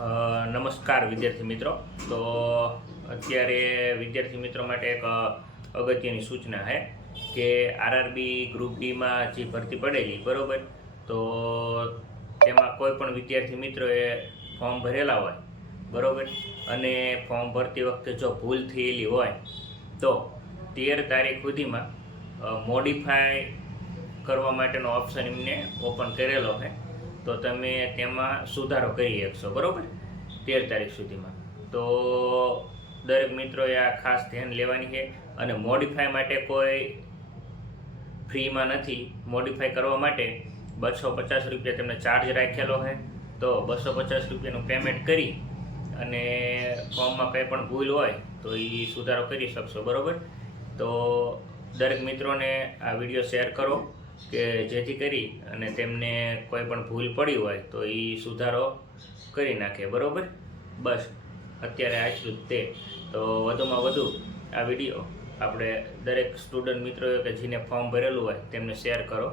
નમસ્કાર વિદ્યાર્થી મિત્રો. તો અત્યારે વિદ્યાર્થી મિત્રો માટે એક અગત્યની સૂચના છે કે આરઆરબી ગ્રુપ ડીમાં જે ભરતી પડેલી બરાબર, તો તેમાં કોઈ પણ વિદ્યાર્થી મિત્રોએ ફોર્મ ભરેલા હોય બરાબર, અને ફોર્મ ભરતી વખતે જો ભૂલ થયેલી હોય તો 13 તારીખ સુધીમાં મોડિફાય કરવા માટેનો ઓપ્શન એમને ઓપન કરેલો છે. તો તમે તેમાં સુધારો કરી શકશો બરાબર 13 તારીખ સુધીમાં. તો દરેક મિત્રોએ આ ખાસ ધ્યાન લેવાની છે. અને મોડિફાઈ માટે કોઈ ફ્રીમાં નથી. મોડિફાઈ કરવા માટે 250 રૂપિયા તેમને ચાર્જ રાખેલો છે. તો 250 રૂપિયાનું પેમેન્ટ કરી અને ફોર્મમાં કંઈ પણ ભૂલ હોય તો એ સુધારો કરી શકશો બરાબર. તો દરેક મિત્રોને આ વિડીયો શેર કરો કે જેથી કરી અને તેમને કોઈ પણ ભૂલ પડી હોય તો એ સુધારો કરી નાખે બરાબર. બસ અત્યારે આટલું જ તે. તો વધુમાં વધુ આ વિડીયો આપણે દરેક સ્ટુડન્ટ મિત્રોએ કે જેને ફોર્મ ભરેલું હોય તેમને શેર કરો.